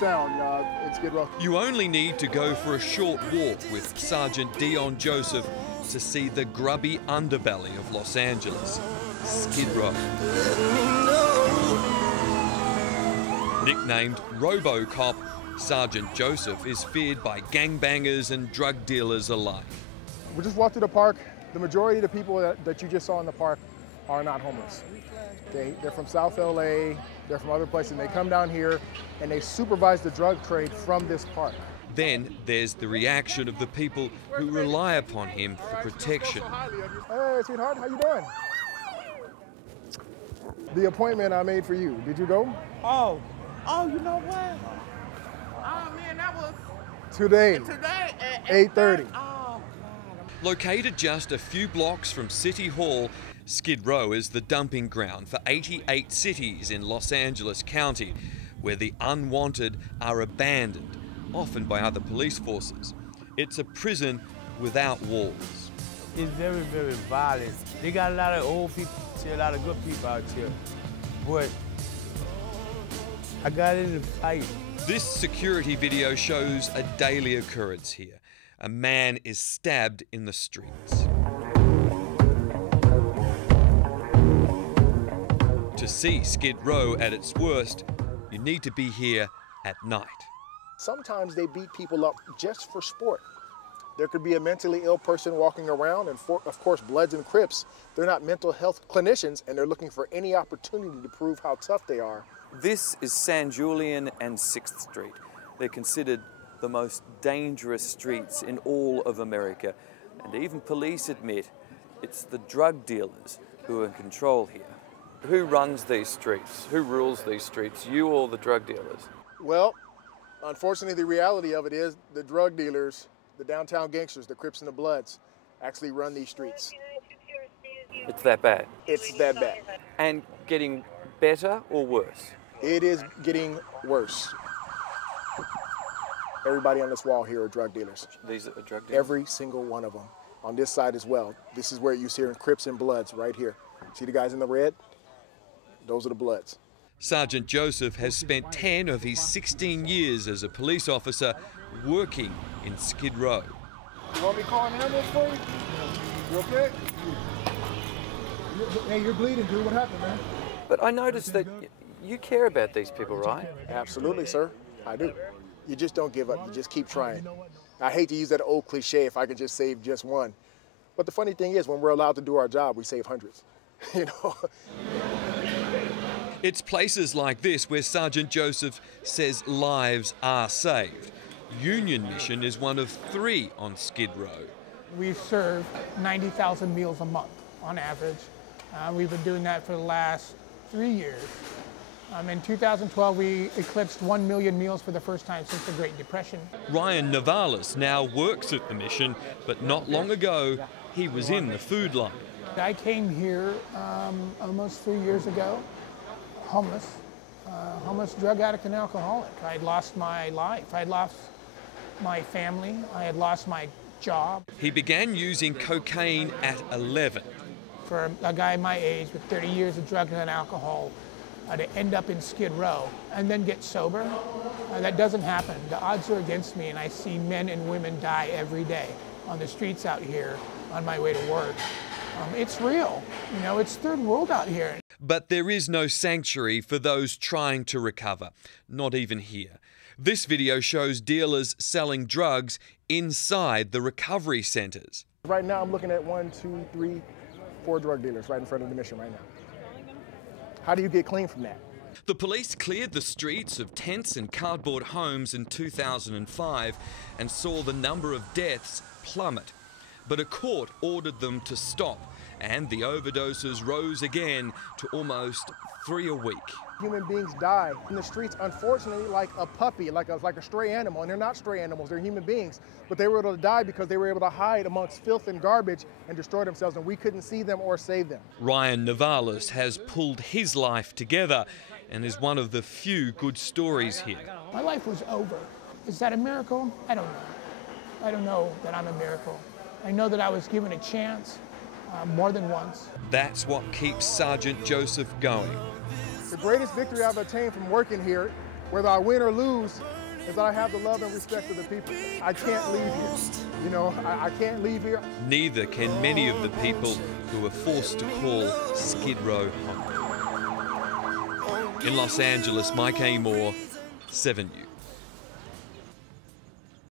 sound in Skid Row. You only need to go for a short walk with Sergeant Dion Joseph to see the grubby underbelly of Los Angeles, Skid Row. Nicknamed RoboCop, Sergeant Joseph is feared by gangbangers and drug dealers alike. We just walked through the park. The majority of the people that you just saw in the park are not homeless. They're from South LA, they're from other places, and they come down here and they supervise the drug trade from this park. Then there's the reaction of the people who rely upon him for protection. Hey, sweetheart, how you doing? The appointment I made for you, did you go? Oh, you know what? Oh man, that was Today at 8:30. Oh, God. Located just a few blocks from City Hall, Skid Row is the dumping ground for 88 cities in Los Angeles County, where the unwanted are abandoned, often by other police forces. It's a prison without walls. It's very, very violent. They got a lot of old people here, a lot of good people out here. But I got in a fight. This security video shows a daily occurrence here. A man is stabbed in the streets. To see Skid Row at its worst, you need to be here at night. Sometimes they beat people up just for sport. There could be a mentally ill person walking around, and of course, Bloods and Crips, they're not mental health clinicians, and they're looking for any opportunity to prove how tough they are. This is San Julian and 6th Street. They're considered the most dangerous streets in all of America. And even police admit it's the drug dealers who are in control here. Who runs these streets? Who rules these streets? You or the drug dealers? Well, unfortunately, the reality of it is the drug dealers, the downtown gangsters, the Crips and the Bloods, actually run these streets. It's that bad? It's that bad. And getting better or worse? It is getting worse. Everybody on this wall here are drug dealers. These are drug dealers? Every single one of them. On this side as well. This is where you see Crips and Bloods right here. See the guys in the red? Those are the Bloods. Sergeant Joseph has spent 10 of his 16 years as a police officer working in Skid Row. You want me to call an ambulance for you? You okay? Hey, you're bleeding, dude. What happened, man? But I noticed that you care about these people, right? Absolutely, sir. I do. You just don't give up. You just keep trying. I hate to use that old cliche, if I could just save just one. But the funny thing is, when we're allowed to do our job, we save hundreds. You know? It's places like this where Sergeant Joseph says lives are saved. Union Mission is one of 3 on Skid Row. We serve 90,000 meals a month on average. We've been doing that for the last 3 years. In 2012, we eclipsed 1 million meals for the first time since the Great Depression. Ryan Navalis now works at the mission, but not long ago, he was in the food line. I came here almost 3 years ago, homeless, drug addict and alcoholic. I'd lost my life. I'd lost my family. I had lost my job. He began using cocaine at 11. For a guy my age with 30 years of drugs and alcohol, to end up in Skid Row and then get sober, that doesn't happen. The odds are against me, and I see men and women die every day on the streets out here on my way to work. It's real, you know, it's third world out here. But there is no sanctuary for those trying to recover, not even here. This video shows dealers selling drugs inside the recovery centers. Right now, I'm looking at 1, 2, 3, 4 drug dealers right in front of the mission right now. How do you get clean from that? The police cleared the streets of tents and cardboard homes in 2005 and saw the number of deaths plummet. But a court ordered them to stop, and the overdoses rose again to almost 3 a week. Human beings die in the streets, unfortunately, like a puppy, like a stray animal. And they're not stray animals, they're human beings. But they were able to die because they were able to hide amongst filth and garbage and destroy themselves, and we couldn't see them or save them. Ryan Navalis has pulled his life together and is one of the few good stories here. My life was over. Is that a miracle? I don't know. I don't know that I'm a miracle. I know that I was given a chance more than once. That's what keeps Sergeant Joseph going. The greatest victory I've attained from working here whether I win or lose, is that I have the love and respect of the people. I can't leave here. You know, I can't leave here. Neither can many of the people who are forced to call Skid Row home. In Los Angeles, Mike Amor, 7 News.